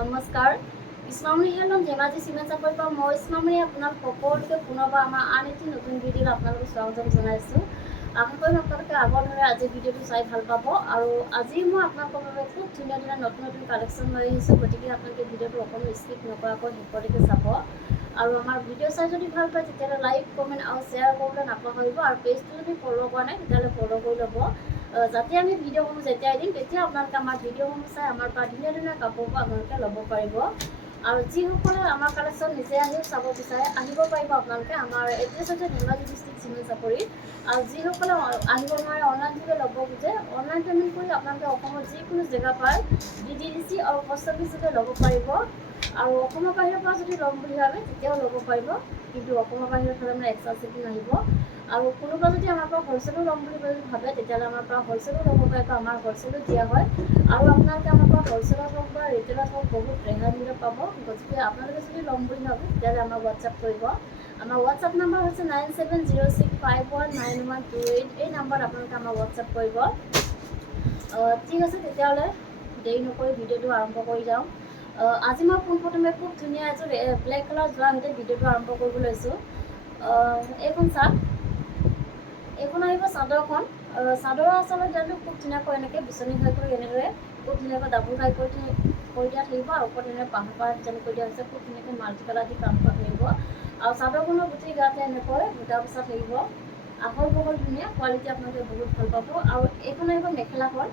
নমস্কাৰ ইছমামনি helm Dhemaji cement চাপৰিৰ পৰা মই ইছমামনি আপোনাক সকলোকে পুনৰবাৰ আমাৰ আন এটি নতুন ভিডিঅ'ত আপোনালোকক স্বাগতম জনাইছোঁ। আশা কৰিম আপোনালোকে আগৰ দৰে আজি ভিডিঅ'টো চাই ভাল পাব আৰু আজি মই আপোনালোকৰ বাবে খুব ধুনীয়া ধুনীয়া নতুন নতুন কালেকশ্যন লৈ আহিছোঁ। গতিকে আপোনালোকে ভিডিঅ'টো অকণো স্কিপ নকৰাকৈ শেষলৈকে চাব আৰু আমাৰ ভিডিঅ' চাই যদি ভাল পায় তেতিয়াহ'লে লাইক কমেণ্ট আৰু শ্বেয়াৰ কৰিবলৈ নাপাহৰিব আৰু পেজটো যদি ফ'ল' কৰা নাই তেতিয়াহ'লে ফ'ল' কৰি ল'ব, যাতে আমি ভিডিঅ'সমূহ যেতিয়াই দিম তেতিয়া আপোনালোকে আমাৰ ভিডিঅ'সমূহ চাই আমাৰ পৰা ধুনীয়া ধুনীয়া কাপোৰবোৰ আপোনালোকে ল'ব পাৰিব। আৰু যিসকলে আমাৰ কালেকশ্যন নিজে আহিও চাব বিচাৰে আহিব পাৰিব আপোনালোকে। আমাৰ এড্ৰেছ হৈছে ধেমাজি ডিষ্ট্ৰিক্ট চিমেণ্ট চাপৰি। আৰু যিসকলে আহিব নোৱাৰে অনলাইন যোগে ল'ব খোজে অনলাইন পে'মেণ্ট কৰি আপোনালোকে অসমৰ যিকোনো জেগা পায় DDDC আৰু পোষ্ট অফিচ যোগে ল'ব পাৰিব। আৰু অসমৰ বাহিৰৰ পৰা যদি ল'ম বুলি ভাবে তেতিয়াও ল'ব পাৰিব, কিন্তু অসমৰ বাহিৰত হ'লে মানে এক্সট্ৰা চিপিং আহিব। আৰু কোনোবা যদি আমাৰ পৰা হ'লচেলো ল'ম বুলি ভাবে তেতিয়াহ'লে আমাৰ পৰা হ'লচেলো ল'ব পাৰিব, আমাৰ হ'লচেলো দিয়া হয়। আৰু আপোনালোকে আমাৰ পৰা হ'লচেলত হওক বা ৰিটেইলত হওক বহুত ৰেহাই মূল্যত পাব। গতিকে আপোনালোকে যদি ল'ম বুলি ভাবে তেতিয়াহ'লে আমাক হোৱাটছআপ কৰিব। আমাৰ হোৱাটছআপ নাম্বাৰ হৈছে 9706519128। এই নাম্বাৰত আপোনালোকে আমাক হোৱাটছআপ কৰিব। ঠিক আছে, তেতিয়াহ'লে দেৰি নকৰি ভিডিঅ'টো আৰম্ভ কৰি যাওঁ। আজি মই পোনপ্ৰথমে খুব ধুনীয়া এযোৰ ব্লেক কালাৰ যোৱাৰ সৈতে ভিডিঅ'টো আৰম্ভ কৰিব লৈছোঁ। এইখন চাওক, এইখন আহিব চাদৰখন। চাদৰৰ আচলতে ডিজাইনটো খুব ধুনীয়াকৈ এনেকৈ বিচনী ঘাই কৰি এনেদৰে খুব ধুনীয়াকৈ ডাবুল ঘাই কৰি দিয়া থাকিব আৰু ওপৰত এনেকৈ পাহাৰ ডিজাইন কৰি দিয়া হৈছে। খুব ধুনীয়াকৈ মাল্টি কালাৰ দি কাম কৰা থাকিব আৰু চাদৰখনৰ গোটেই গাতে এনেকৈ বুটা বচা থাকিব। আহল বহল ধুনীয়া কোৱালিটি আপোনালোকে বহুত ভাল পাব। আৰু এইখন আহিব মেখেলাখন।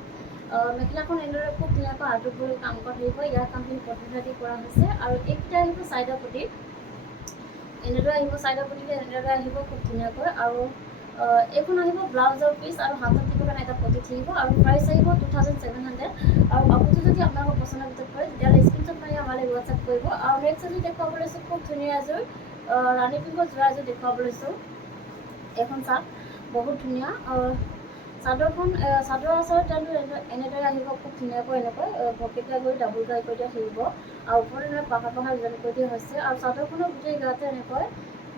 মেখেলাখন এনেদৰে খুব ধুনীয়াকৈ আঁতৰি কৰি কাম কৰা থাকিব। ইয়াৰ কামখিনি পদ্ধতি কৰা হৈছে আৰু এইকেইটা আহিব চাইডৰ প্ৰতি এনেদৰে আহিব, চাইডৰ প্ৰতিতে এনেদৰে আহিব খুব ধুনীয়াকৈ। আৰু এইখন আহিব ব্লাউজৰ পিচ আৰু হাতত দিব কাৰণে এটা পটি থাকিব আৰু প্ৰাইচ আহিব 2700। আৰু কাপোৰটো যদি আপোনালোকৰ পচন্দৰ ভিতৰত পৰে তেতিয়াহ'লে স্ক্ৰীনশ্বট মাৰি আমালৈ হোৱাটছআপ কৰিব। আৰু নেক্সট এযোৰ দেখুৱাব লৈছোঁ খুব ধুনীয়া এযোৰ ৰাণী পিংকত যোৰা এযোৰ দেখুৱাব লৈছোঁ। এইখন চাওক, বহুত ধুনীয়া। চাদৰখন চাদৰ আচলৰ ডিজাইনটো এনেদৰে আহিব খুব ধুনীয়াকৈ এনেকৈ ভকেটীয়া কৰি ডাবুল ঘাই কৰি দিয়া থাকিব আৰু ওপৰত এনেকৈ পাহাৰ ডিজাইন কৰি দিয়া হৈছে। আৰু চাদৰখনৰ গোটেই গাতে এনেকৈ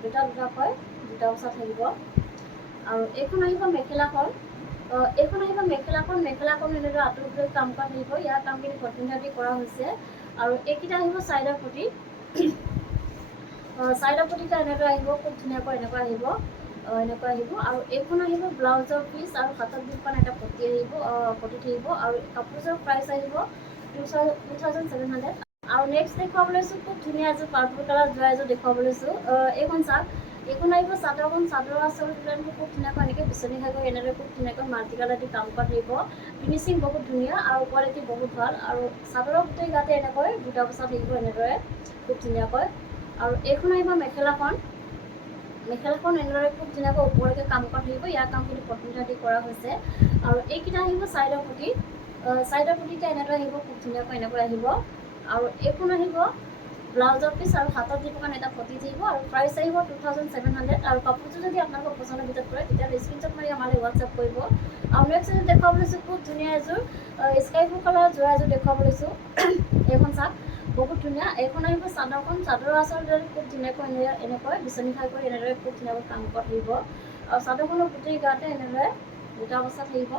দুটা দুটাকৈ বুটা বচা থাকিব। আৰু এইখন আহিব মেখেলাখন। মেখেলাখন এনেদৰে আঁতৰি গৈ কাম কৰা থাকিব। ইয়াৰ কামখিনি পদ্ধতি কৰা হৈছে। আৰু এইকেইটা আহিব চাইডৰ প্ৰতি। চাইডৰ প্ৰতিটা এনেদৰে আহিব খুব ধুনীয়াকৈ এনেকৈ আহিব। আৰু এইখন আহিব ব্লাউজৰ পিচ আৰু হাতত দিব কাৰণে এটা পটি আহিব, পটি থাকিব। আৰু কাপোৰযোৰ প্ৰাইচ আহিব 2700। আৰু নেক্সট দেখুৱাব লৈছোঁ খুব ধুনীয়া এযোৰ পাৰ্পল কালাৰ যোৰা এযোৰ দেখুৱাব লৈছোঁ। এইখন চাওক, এইখন আহিব চাদৰখন। চাদৰৰ আচল ডিজাইনটো খুব ধুনীয়াকৈ এনেকৈ বিচনী ঘাই কৰি এনেদৰে খুব ধুনীয়াকৈ মাল্টি কালাৰ দি কাম কৰা থাকিব। ফিনিচিং বহুত ধুনীয়া আৰু কোৱালিটি বহুত ভাল। আৰু চাদৰৰ গোটেই গাতে এনেকৈ বুটা বচা থাকিব এনেদৰে খুব ধুনীয়াকৈ। আৰু এইখন আহিব মেখেলাখন এনেদৰে খুব ধুনীয়াকৈ ওপৰলৈকে কাম কৰা থাকিব। ইয়াৰ কামখিনি পদ্ধতি কৰা হৈছে। আৰু এইকেইটা আহিব চাইডৰ প্ৰতি। চাইডৰ প্ৰতিটা এনেদৰে আহিব খুব ধুনীয়াকৈ এনেকৈ আহিব। আৰু এইখন আহিব ব্লাউজৰ পিচ আৰু হাতত দিব কাৰণে এটা পটি থাকিব আৰু প্ৰাইচ আহিব 2700। আৰু কাপোৰটো যদি আপোনালোকৰ পচন্দৰ ভিতৰত পৰে তেতিয়াহ'লে স্ক্ৰীনশ্বট মাৰি আমালৈ হোৱাটছআপ কৰিব। আৰু নেক্সট এযোৰ দেখুৱাব লৈছোঁ খুব ধুনীয়া এযোৰ স্কাই ব্লু কালাৰৰ যোৰা এযোৰ দেখুৱাব লৈছোঁ। এইখন চাওক, বহুত ধুনীয়া। এইখন আহিব চাদৰখন। চাদৰৰ আচল খুব ধুনীয়াকৈ এনেকৈ বিচনী ঘাই কৰি এনেদৰে খুব ধুনীয়াকৈ কাম কৰা থাকিব। আৰু চাদৰখনৰ গোটেই গাতে এনেদৰে বুটা বচা থাকিব।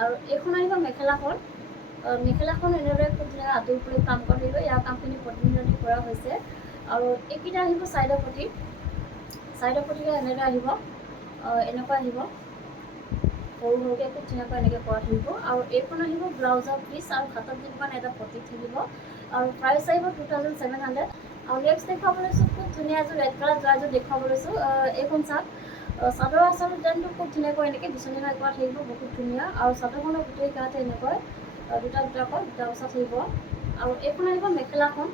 আৰু এইখন আহিব মেখেলাখন এনেদৰে খুব ধুনীয়াকৈ আঁতৰি কৰি কাম কৰা থাকিব। ইয়াৰ কামখিনি পদ্ধতি কৰা হৈছে। আৰু এইকেইটা আহিব চাইডৰ প্ৰতি। চাইডৰ প্ৰতিটা এনেদৰে আহিব, এনেকৈ আহিব সৰু সৰুকৈ খুব ধুনীয়াকৈ এনেকৈ কৰা থাকিব। আৰু এইখন আহিব ব্লাউজৰ পিচ আৰু হাতত দিব কাৰণে এটা পটি থাকিব। আৰু প্ৰাইচ আহিব 2700। আৰু নেক্সট দেখুৱাব লৈছোঁ খুব ধুনীয়া এযোৰ ৰেড কালাৰ যোৰা এযোৰ দেখুৱাব লৈছোঁ। এইখন চাওক, চাদৰৰ আচল ডিজাইনটো খুব ধুনীয়াকৈ এনেকৈ বিচনী ঘাই কৰা থাকিব, বহুত ধুনীয়া। আৰু চাদৰখনৰ গোটেই গাতে এনেকৈ দুটা দুটাকৈ বুটা বচা থাকিব। আৰু এইখন আহিব মেখেলাখন।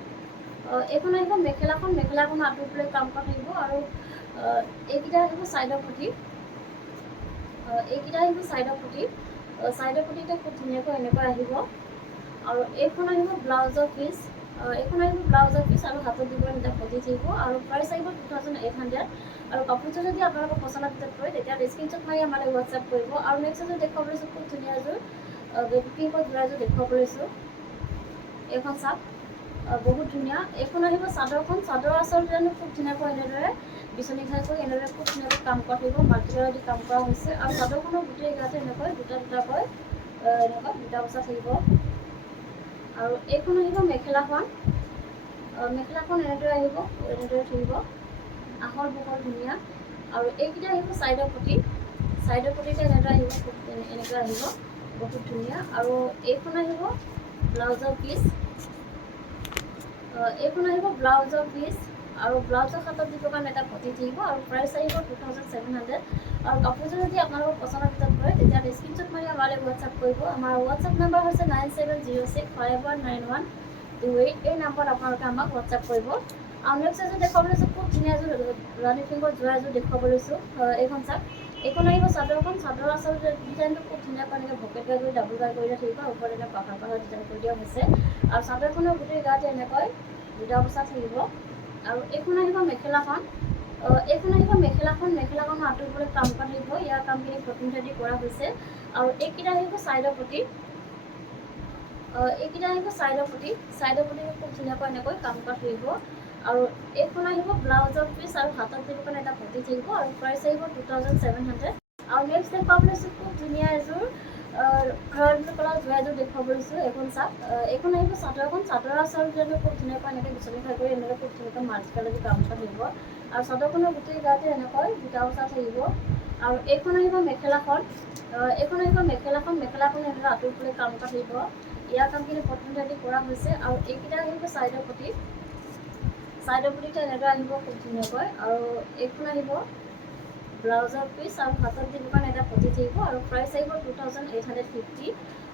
মেখেলাখন আঁতৰি পেলাই কাম কৰা থাকিব। আৰু এইকেইটা আহিব চাইডৰ প্ৰতি। চাইডৰ প্ৰতিতে খুব ধুনীয়াকৈ এনেকৈ আহিব। আৰু এইখন আহিব ব্লাউজৰ পিচ। আৰু হাতত দিব এটা পটি থাকিব। আৰু প্ৰাইচ আহিব 2800। আৰু কাপোৰযোৰ যদি আপোনালোকৰ পচন্দৰ ভিতৰত পৰে তেতিয়াহ'লে স্ক্ৰীনশ্বট মাৰি আমালৈ হোৱাটছআপ কৰিব। আৰু নেক্সট এযোৰ দেখুৱাব লৈছোঁ খুব ধুনীয়া এযোৰ বেবী পিংকত যোৰা এযোৰ দেখুৱাব লৈছোঁ। এইখন চাওক, বহুত ধুনীয়া। এইখন আহিব চাদৰখন। চাদৰৰ আচল ডিজাইনটো খুব ধুনীয়াকৈ এনেদৰে বিচনী ঘাই কৰি এনেদৰে খুব ধুনীয়াকৈ কাম কৰা থাকিব, মাল্টি কালাৰ দি কাম কৰা হৈছে। আৰু চাদৰখনৰ গোটেই গাতে এনেকৈ দুটা দুটাকৈ এনেকৈ বুটা বচা থাকিব। আৰু এইখন আহিব মেখেলাখন। মেখেলাখন এনেদৰে আহিব, এনেদৰে থাকিব, আহল বহল ধুনীয়া। আৰু এইকেইটা আহিব চাইডৰ পটি, চাইডৰ পটিতে এনেদৰে আহিব, এনেকৈ আহিব, বহুত ধুনীয়া। আৰু এইখন আহিব ব্লাউজৰ পিচ, এইখন আহিব ব্লাউজৰ পিচ। আৰু ব্লাউজৰ হাতত দিবৰ কাৰণে এটা পটি থাকিব। আৰু প্ৰাইচ আহিব 2700। আৰু কাপোৰযোৰ যদি আপোনালোকৰ পচন্দৰ ভিতৰত পৰে তেতিয়াহ'লে স্ক্ৰীনশ্বট মাৰি আমালৈ হোৱাটছআপ কৰিব। আমাৰ হোৱাটছআপ নম্বৰ হৈছে 9706519128। এই নম্বৰত আপোনালোকে আমাক হোৱাটছআপ কৰিব। আৰু নেক্সট এযোৰ দেখুৱাব লৈছোঁ, খুব ধুনীয়া এযোৰ ৰাণী পিংকৰ যোৰা এযোৰ দেখুৱাব লৈছোঁ। এইখন চাওক, এইখন আহিব চাদৰখন। চাদৰ আচল ডিজাইনটো খুব ধুনীয়াকৈ এনেকৈ ভকেট গাই কৰি ডাবুল গাই কৰি দিয়া থাকিব, ওপৰত এনেকৈ পাহাৰ পাহাৰ ডিজাইন কৰি দিয়া হৈছে। আৰু চাদৰখনৰ গোটেই গাতে এনেকৈ বুটা বচা থাকিব। আৰু এইখন আহিব মেখেলাখন। এইখন আহিব মেখেলাখন। মেখেলাখনৰ আঁতৰিবলৈ কাম কৰা থাকিব, ইয়াৰ কামখিনি কটন থ্ৰেড দি কৰা হৈছে। আৰু এইকেইটা আহিব চাইডৰ পটি, এইকেইটা আহিব চাইডৰ পটি। চাইডৰ পটি খুব ধুনীয়াকৈ এনেকৈ কাম কৰা থাকিব। আৰু এইখন আহিব ব্লাউজৰ পিচ আৰু হাতত দিবৰ কাৰণে এটা পটি থাকিব। আৰু প্ৰাইচ আহিব 2700। আৰু নেক্সট দেখুৱাব লৈছোঁ, খুব ধুনীয়া এযোৰ ৰয়েল ব্লু কালাৰ যোৰা এযোৰ দেখুৱাব লৈছোঁ। এইখন চাওক, এইখন আহিব চাদৰখন। চাদৰৰ আচল ডিজাইনটো খুব ধুনীয়াকৈ এনেকৈ বিচনী খাই কৰি এনেকৈ খুব ধুনীয়াকৈ মাল্টি কালাৰ দি কাম কৰা থাকিব। আৰু চাদৰখনৰ গোটেই গাতে এনেকৈ বুটা বচা থাকিব। আৰু এইখন আহিব মেখেলাখন। এইখন আহিব মেখেলাখন। মেখেলাখন এনেকৈ আঁতৰিবলৈ কাম কৰা থাকিব, ইয়াৰ কামখিনি কটন থ্ৰেড দি কৰা হৈছে। আৰু এইকেইটা আহিব চাইডৰ পটি, চাইডৰ পটিটো এনেদৰে আহিব খুব ধুনীয়াকৈ। আৰু এইখন আহিব ব্লাউজৰ পিচ আৰু হাতত দিবৰ কাৰণে এটা পটি থাকিব। আৰু প্ৰাইচ আহিব 2850।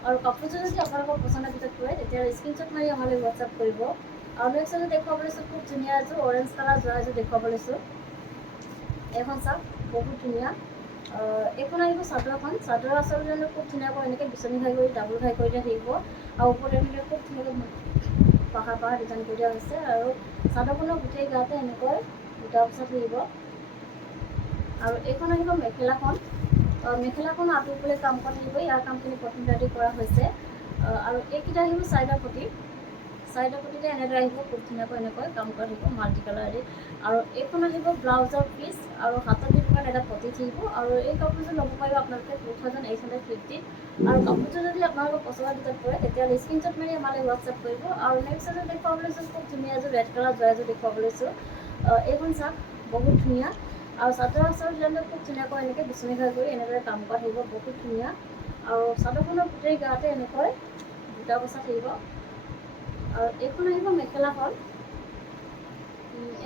আৰু কাপোৰযোৰ যদি আপোনালোকৰ পচন্দৰ ভিতৰত পৰে তেতিয়াহ'লে স্ক্ৰীনশ্বট মাৰি আমালৈ হোৱাটছআপ কৰিব। আৰু নেক্সট এযোৰ দেখুৱাব লৈছোঁ, খুব ধুনীয়া এযোৰ অৰেঞ্জ কালাৰ যোৰা এযোৰ দেখুৱাব লৈছোঁ। এইখন চাওক, বহুত ধুনীয়া। এইখন আহিব চাদৰখন। চাদৰ আচল ডিজাইনটো খুব ধুনীয়াকৈ এনেকৈ বিচনী ঘাই কৰি ডাবুল ঘাই কৰি দিয়া থাকিব। আৰু ওপৰত এনেকৈ খুব ধুনীয়াকৈ পাহাৰ পাহাৰ ডিজাইন কৰি দিয়া হৈছে। আৰু চাদৰখনৰ গোটেই গাতে এনেকৈ বুটা বচা থাকিব। আৰু এইখন আহিব মেখেলাখন। মেখেলাখনৰ আঁতৰিবলৈ কাম কৰা থাকিব, ইয়াৰ কামখিনি কটন থ্ৰেড দি কৰা হৈছে। আৰু এইকেইটা আহিব চাইডৰ পটি। চাইডৰ পটিতে এনেদৰে আহিব, খুব ধুনীয়াকৈ এনেকৈ কাম কৰা থাকিব মাল্টি কালাৰ দি। আৰু এইখন আহিব ব্লাউজৰ পিচ আৰু হাতত দিবৰ কাৰণে এটা পটি থাকিব। আৰু এই কাপোৰযোৰ ল'ব পাৰিব আপোনালোকে 2850। আৰু কাপোৰযোৰ যদি আপোনালোকৰ পচন্দৰ ভিতৰত পৰে তেতিয়াহ'লে স্ক্ৰীনশ্বট মাৰি আমালৈ হোৱাটছআপ কৰিব। আৰু নেক্সট এযোৰ দেখুৱাব লৈছোঁ, খুব ধুনীয়া এযোৰ ৰেড কালাৰ যোৰা এযোৰ দেখুৱাব লৈছোঁ। এইখন চাওক, বহুত ধুনীয়া। আৰু চাদৰ আচল ডিজাইনটো খুব ধুনীয়াকৈ এনেকৈ বিচনী ঘাই কৰি এনেদৰে কাম কৰা থাকিব, বহুত ধুনীয়া। আৰু চাদৰখনৰ গোটেই গাতে এনেকৈ বুটা বচা থাকিব। আৰু এইখন আহিব মেখেলাখন।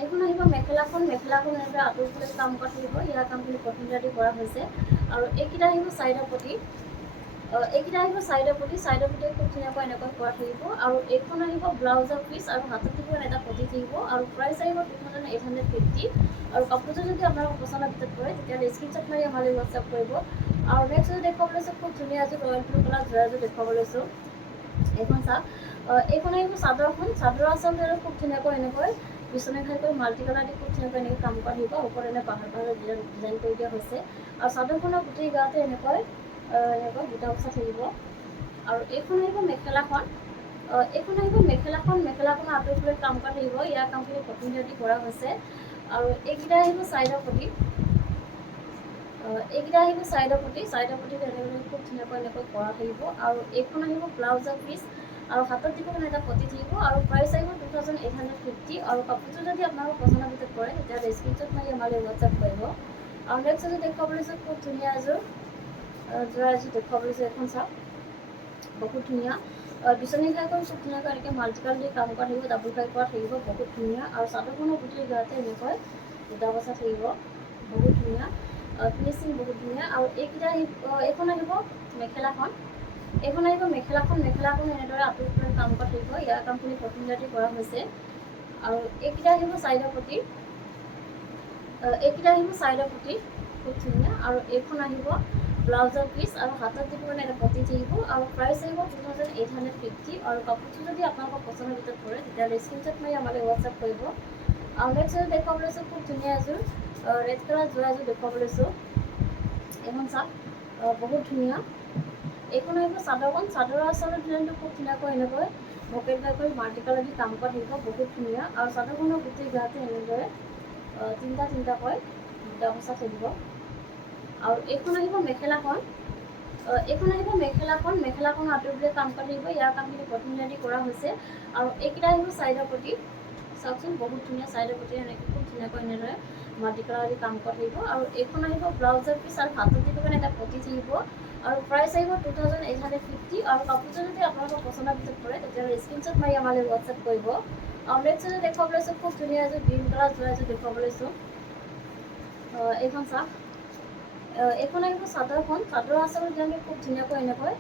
এইখন আহিব মেখেলাখন। মেখেলাখন এনেদৰে আঁতৰিবলৈ কাম কৰা থাকিব, ইয়াৰ কামখিনি কটন থ্ৰেড দি কৰা হৈছে। আৰু এইকেইটা আহিব চাইডৰ পটি, এইকেইটা আহিব চাইডৰ পটি। চাইডৰ পটি খুব ধুনীয়াকৈ এনেকৈ কৰা থাকিব। আৰু এইখন আহিব ব্লাউজৰ পিচ আৰু হাতত দিব এটা পটি থাকিব। আৰু প্ৰাইচ আহিব 2850। আৰু কাপোৰযোৰ যদি আপোনালোকৰ পচন্দৰ ভিতৰত পৰে তেতিয়াহ'লে স্ক্ৰীনশ্বট মাৰি আমালৈ হোৱাটছআপ কৰিব। আৰু নেক্সট এযোৰ দেখুৱাব লৈছোঁ, খুব ধুনীয়া এযোৰ ৰয়েল ব্লু কালাৰ যোৰা এযোৰ দেখুৱাব লৈছোঁ। এইখন চাওক, এইখন আহিব চাদৰখন। চাদৰ আচল ডিজাইনটো খুব ধুনীয়াকৈ এনেকৈ বিচনী ঘাই কৰি মাল্টি কালাৰ দি খুব ধুনীয়াকৈ এনেকৈ কাম কৰা থাকিব, ওপৰত এনে পাহাৰ পাহাৰ ডিজাইন কৰি দিয়া হৈছে। আৰু চাদৰখনৰ গোটেই গাতে এনেকৈ বুটা বচা থাকিব। আৰু এইখন আহিব মেখেলাখন। এইখন আহিব মেখেলাখন। মেখেলাখনৰ আঁতৰিবলৈ কাম কৰা থাকিব, ইয়াৰ কামখিনি কটন থ্ৰেড দি কৰা হৈছে। আৰু এইকেইটা আহিব চাইডৰ পটি, এইকেইটা আহিব চাইডৰ পটি। চাইডৰ পটিত এনেকৈ খুব ধুনীয়াকৈ এনেকৈ কৰা থাকিব। আৰু এইখন আহিব ব্লাউজৰ পিচ আৰু হাতত দিব কাৰণে এটা পটি থাকিব। আৰু প্ৰাইচ আহিব 2850। আৰু কাপোৰযোৰ যদি আপোনালোকৰ পচন্দৰ ভিতৰত পৰে তেতিয়াহ'লে স্ক্ৰীনশ্বট মাৰি আমালৈ হোৱাটছআপ কৰিব। আৰু নেক্সট এযোৰ দেখুৱাব লৈছোঁ, খুব ধুনীয়া এযোৰ যোৰা এযোৰ দেখুৱাব লৈছোঁ। এইখন চাওক, বহুত ধুনীয়া। বিচনী ঘাই কৰি খুব ধুনীয়াকৈ এনেকৈ মাল্টি কালাৰ দি কাম কৰা থাকিব, ডাবুল ঘাই কৰা থাকিব, বহুত ধুনীয়া। আৰু চাদৰখনৰ গোটেই গাতে এনেকৈ বুটা বচা থাকিব, বহুত ধুনীয়া। ফিনিচিং বহুত ধুনীয়া। আৰু এইকেইটা এইখন আহিব মেখেলাখন। এইখন আহিব মেখেলাখন। মেখেলাখন এনেদৰে আঁতৰিবলৈ কাম কৰা থাকিব, ইয়াৰ কামখিনি কটন থ্ৰেড দি কৰা হৈছে। আৰু এইকেইটা আহিব চাইডৰ পটি, এইকেইটা আহিব চাইডৰ পটি, খুব ধুনীয়া। আৰু এইখন আহিব ব্লাউজৰ পিচ আৰু হাতত দিব কাৰণে এটা পটি থাকিব। আৰু প্ৰাইচ আহিব 2850। আৰু কাপোৰটো যদি আপোনালোকৰ পচন্দৰ ভিতৰত পৰে তেতিয়াহ'লে স্ক্ৰীনশ্বট মাৰি আমালৈ হোৱাটছআপ কৰিব। আৰু নেক্সট এযোৰ দেখুৱাব লৈছোঁ, খুব ধুনীয়া এযোৰ ৰেড কালাৰ যোৰা এযোৰ দেখুৱাব লৈছোঁ। এইখন চাওক, বহুত ধুনীয়া। এইখন আহিব চাদৰখন। চাদৰৰ আচলৰ ডিজাইনটো খুব ধুনীয়াকৈ এনেকৈ ভকেট ঘাই কৰি মাল্টি কালাৰ দি কাম কৰা থাকিব, বহুত ধুনীয়া। আৰু চাদৰখনৰ গোটেই গাতে এনেদৰে তিনিটাকৈ বুটা বচা থাকিব। আৰু এইখন আহিব মেখেলাখন। এইখন আহিব মেখেলাখন, মেখেলাখন আঁতৰিবলৈ কাম কৰি থাকিব, ইয়াৰ কামখিনি প্ৰথমতে কৰা হৈছে। আৰু এইকেইটা আহিব চাইডৰ পটি, চাওকচোন বহুত ধুনীয়া চাইডৰ পটি, এনেকৈ খুব ধুনীয়াকৈ এনেদৰে মাল্টি কালাৰ দি কাম কৰি থাকিব। আৰু এইখন আহিব ব্লাউজৰ পিচ আৰু হাতত দিব কাৰণে এটা পটি থাকিব। আৰু প্ৰাইচ আহিব 2850। আৰু কাপোৰযোৰ যদি আপোনালোকৰ পচন্দৰ ভিতৰত পৰে তেতিয়াহ'লে স্ক্ৰীনশ্বট মাৰি আমালৈ হোৱাটছএপ কৰিব। আৰু নেক্সট যদি দেখুৱাব লৈছোঁ, খুব ধুনীয়া এযোৰ গ্ৰীণ কালাৰ যোৰা এযোৰ দেখুৱাব লৈছোঁ। এইখন চাওক, এইখন আহিব চাদৰখন, চাদৰ আচলতে ডিজাইনটো খুব ধুনীয়াকৈ এনেকৈ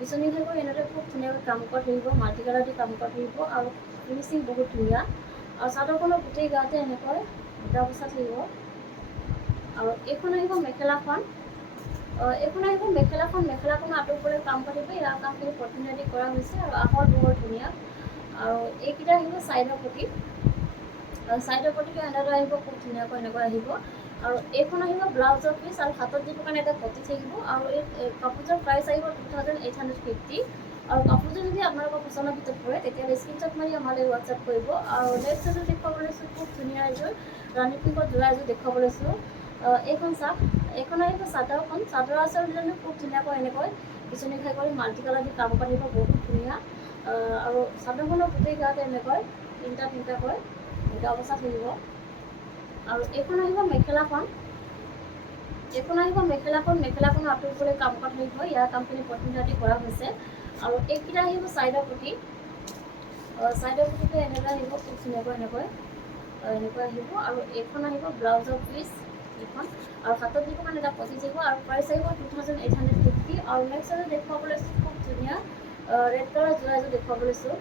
বিচনী হৈ গৈ এনেদৰে খুব ধুনীয়াকৈ কাম কৰি থাকিব, মাল্টি কালাৰ দি কাম কৰি থাকিব। আৰু ফিনিচিং বহুত ধুনীয়া। আৰু চাদৰখনৰ গোটেই গাতে এনেকৈ বুটা বচা থাকিব। আৰু এইখন আহিব মেখেলাখন, এইখন আহিব মেখেলাখন, মেখেলাখন আঁতৰিবলৈ কাম কৰি থাকিব, ইয়াৰ কামখিনি প্ৰথমতে কৰা হৈছে। আৰু আহল বহুত ধুনীয়া। আৰু এইকেইটা আহিব চাইডৰ পটি, চাইডৰ পটিটো এনেদৰে আহিব, খুব ধুনীয়াকৈ এনেকৈ আহিব। আৰু এইখন আহিব ব্লাউজৰ পিচ আৰু হাতত দিবৰ কাৰণে এটা পটি থাকিব। আৰু এই কাপোৰযোৰ প্ৰাইচ আহিব 2850। আৰু কাপোৰযোৰ যদি আপোনালোকৰ পচন্দৰ ভিতৰত পৰে তেতিয়াহ'লে স্ক্ৰীনশ্বট মাৰি আমালৈ হোৱাটছএপ কৰিব। আৰু নেক্সট এযোৰ দেখুৱাব লৈছোঁ, খুব ধুনীয়া এযোৰ ৰাণী পিংকত যোৰা এযোৰ দেখুৱাব লৈছোঁ। এইখন চাওক, এইখন আহিব চাদৰখন, চাদৰ আচল ডিজাইনটো খুব ধুনীয়াকৈ এনেকৈ বিচনী খাই কৰি মাল্টি কালাৰ দি কাম কৰি থাকিব, বহুত ধুনীয়া। আৰু চাদৰখনৰ গোটেই গাতে এনেকৈ তিনিটা তিনিটাকৈ বুটা বচা থাকিব। আৰু এইখন আহিব মেখেলাখন, এইখন আহিব মেখেলাখন, মেখেলাখন আঁতৰিবলৈ কাম কৰি থাকিব, ইয়াৰ কামখিনি প্ৰথমতে কৰা হৈছে। আৰু এইকেইটা আহিব চাইডৰ পটি, চাইডৰ পটিটো এনেদৰে আহিব, খুব ধুনীয়াকৈ এনেকৈ এনেকৈ আহিব। আৰু এইখন আহিব ব্লাউজৰ পিচ এইখন, আৰু হাতত দিব কাৰণে এটা পটি থাকিব। আৰু প্ৰাইচ আহিব 2850। আৰু নেক্সট এযোৰ দেখুৱাব লৈছোঁ, খুব ধুনীয়া ৰেড কালাৰ যোৰা এযোৰ দেখুৱাব লৈছোঁ।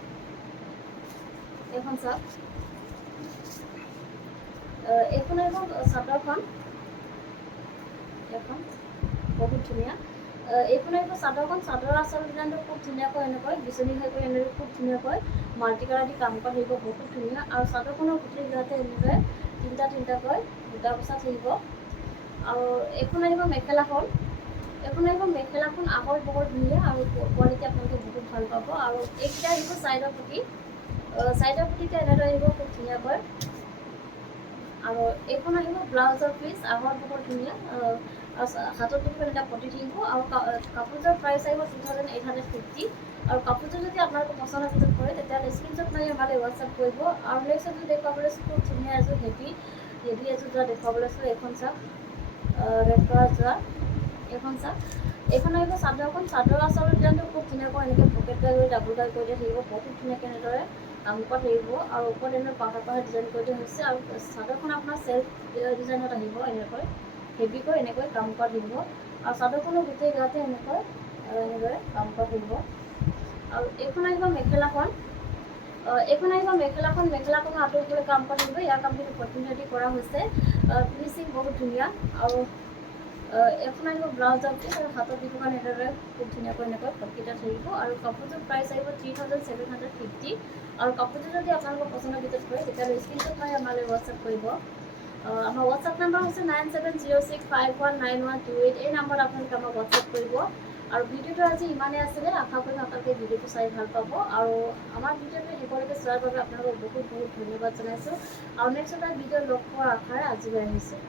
এইখন চাওক, এইখন আহিব চাদৰখন, এখন বহুত ধুনীয়া। এইখন আহিব চাদৰখন, চাদৰ আচল ডিজাইনটো খুব ধুনীয়াকৈ এনেকৈ বিচনী হৈ কৰি এনেদৰে খুব ধুনীয়াকৈ মাল্টি কালাৰ দি কাম কৰি থাকিব, বহুত ধুনীয়া। আৰু চাদৰখনৰ গোটেই গাতে এনেদৰে তিনিটা তিনিটাকৈ বুটা বচা থাকিব। আৰু এইখন আহিব মেখেলাখন, এইখন আহিব মেখেলাখন, আহল বহুত ধুনীয়া আৰু কোৱালিটি আপোনালোকে বহুত ভাল পাব। আৰু এইকেইটা আহিব চাইডৰ পটি, চাইডৰ পটিটো এনেদৰে আহিব খুব ধুনীয়াকৈ। আৰু এইখন আহিব ব্লাউজৰ পিচ, আহল বহুত ধুনীয়া। হাতত দিব এটা পটি থাকিব। আৰু কাপোৰযোৰ প্ৰাইচ আহিব 2850। আৰু কাপোৰযোৰ যদি আপোনালোকৰ পচন্দৰ ভিতৰত পৰে তেতিয়াহ'লে স্ক্ৰীনশ্বট মাৰি আমালৈ হোৱাটছএপ কৰিব। আৰু নেক্সট এযোৰ দেখুৱাব লৈছোঁ, খুব ধুনীয়া এযোৰ হেভি এযোৰ যোৰা দেখুৱাব লৈছোঁ। এইখন চাওক, ৰেড কালাৰ যোৰা, এইখন চাওক, এইখন আহিব চাদৰখন, চাদৰ আচল ডিজাইনটো খুব ধুনীয়াকৈ এনেকৈ পকেট গাই কৰি ডাবুল গাই কৰি দিয়া থাকিব, বহুত ধুনীয়াকৈ এনেদৰে কাম কৰা থাকিব। আৰু ওপৰত এনেদৰে পাহাৰ পাহাৰ ডিজাইন কৰি দিয়া হৈছে। আৰু চাদৰখন আপোনাৰ চেল্ফ ডিজাইনত আহিব, এনেকৈ হেভিকৈ এনেকৈ কাম কৰা থাকিব। আৰু চাদৰখনৰ গোটেই গাতে এনেকৈ এনেদৰে কাম কৰা থাকিব। আৰু এইখন আহিব মেখেলাখন, এইখন আহিব মেখেলাখন, মেখেলাখনৰ আঁতৰিবলৈ কাম কৰা থাকিব, ইয়াৰ কামখিনি প্ৰথমতে কৰা হৈছে। ফিনিচিং বহুত ধুনীয়া। আৰু এইখন আহিব ব্লাউজৰ পিচ, আৰু হাতত দিব কাৰণে এনেদৰে খুব ধুনীয়াকৈ এনেকৈ পটকেইটা থাকিব। আৰু কাপোৰযোৰ প্ৰাইচ আহিব 3750। আৰু কাপোৰযোৰ যদি আপোনালোকৰ পচন্দৰ ভিতৰত পৰে তেতিয়াহ'লে স্ক্ৰীনশ্বট মাৰি আমালৈ হোৱাটছএপ কৰিব। আমাৰ হোৱাটছএপ নাম্বাৰ হৈছে 9706519128। এই নাম্বাৰত আপোনালোকে আমাক হোৱাটছএপ কৰিব। আৰু ভিডিঅ'টো আজি ইমানেই আছিলে, আশা কৰিম আপোনালোকে ভিডিঅ'টো চাই ভাল পাব। আৰু আমাৰ ভিডিঅ'টো শেষলৈকে চোৱাৰ বাবে আপোনালোকক বহুত বহুত ধন্যবাদ জনাইছোঁ। আৰু নেক্সট এটা ভিডিঅ' লগ পোৱাৰ আশাৰে আজিলৈ আহিছোঁ।